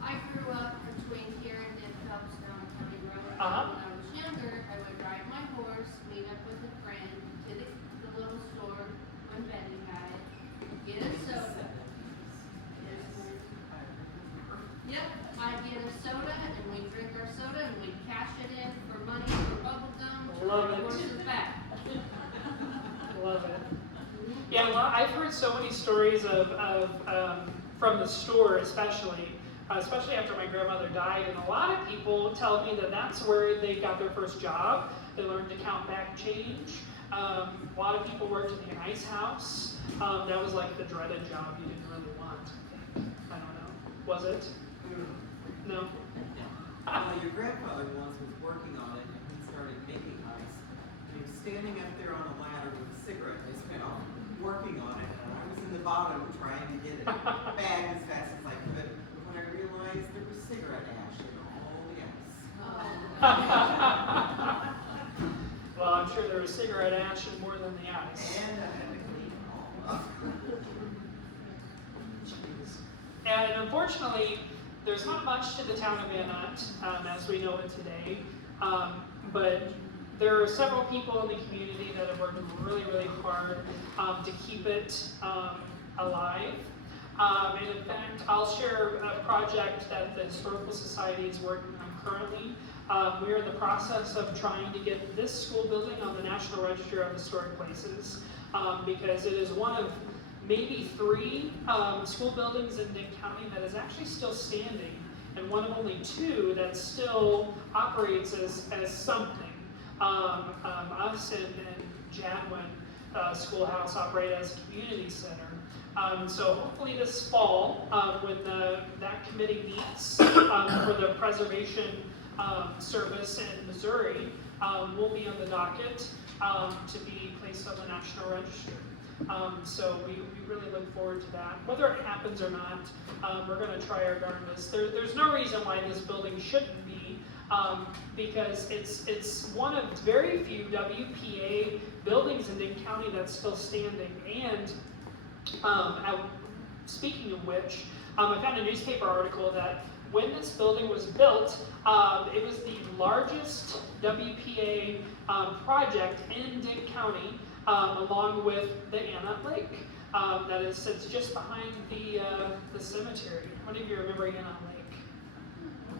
I grew up between here and Phelps down County Road. Uh-huh. When I was younger, I would ride my horse, meet up with a friend to the little store when Betty had it, get a soda. Yep, I'd get a soda and we'd drink our soda and we'd cash it in for money for bubble gum to Love our it. horses back. Love it. Yeah, well, I've heard so many stories of from the store, especially after my grandmother died, and a lot of people tell me that that's where they got their first job. They learned to count back change. A lot of people worked in the ice house. That was like the dreaded job you didn't really want. I don't know. Was it? No. Your grandfather once was working on it, and he started making ice. And he was standing up there on a ladder with a cigarette in his mouth, working on it. And I was in the bottom trying to get it back as fast as I could. But when I realized there was cigarette ash in all the ice. Well, I'm sure there was cigarette ash in more than the ice. And I had to clean it all up. Jeez. And unfortunately, there's not much to the town of Anutt as we know it today, but there are several people in the community that have worked really, really hard to keep it alive. And in fact, I'll share a project that the Historical Society is working on currently. We're in the process of trying to get this school building on the National Register of Historic Places because it is one of maybe 3 school buildings in Dick County that is actually still standing, and one of only 2 that still operates as something. Us and Jadwin Schoolhouse operate as a community center. So hopefully this fall, when that committee meets for the preservation service in Missouri, we'll be on the docket to be placed on the National Register. So we really look forward to that. Whether it happens or not, we're going to try our darndest. There's no reason why this building shouldn't be, because it's one of very few WPA buildings in Dane County that's still standing. And speaking of which, I found a newspaper article that when this building was built, it was the largest WPA project in Dane County, along with the Anutt Lake that sits just behind the cemetery. How many of you remember Anutt Lake?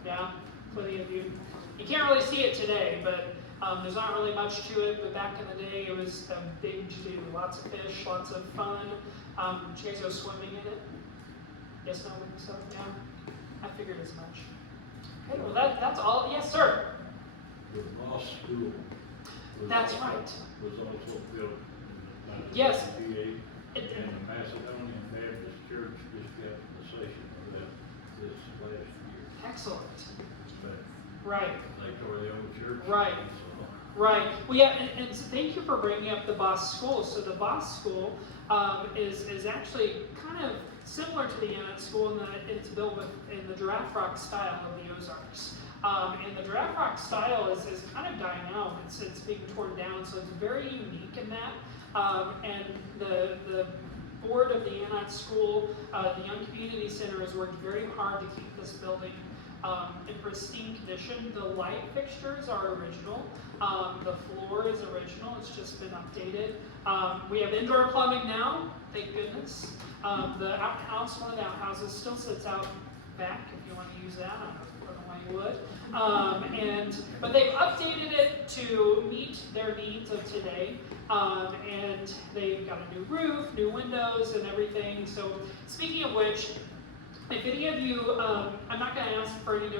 Yeah, plenty of you. You can't really see it today, but there's not really much to it. But back in the day, it was a big to-do. Lots of fish, lots of fun. Did you guys go swimming in it? Yes, no, so yeah. I figured as much. Okay, well that's all. Yes, sir. The law school. That's right. Was also built in Yes. 1958, It- and the Macedonian Baptist Church just got possession of that this last year. Excellent. But Right. they tore the old church. Right. down, so Right. Well, yeah, and thank you for bringing up the Boss School. So the Boss School is actually kind of similar to the Anutt School in that it's built in the Giraffe Rock style of the Ozarks. And the Giraffe Rock style is kind of dying out. It's being torn down, so it's very unique in that. And the board of the Anutt School, the Young Community Center, has worked very hard to keep this building in pristine condition. The light fixtures are original. The floor is original. It's just been updated. We have indoor plumbing now, thank goodness. The outhouse, one of the outhouses, still sits out back if you want to use that. I don't know why you would. But they've updated it to meet their needs of today. And they've got a new roof, new windows, and everything. So speaking of which, if any of you, I'm not going to ask for any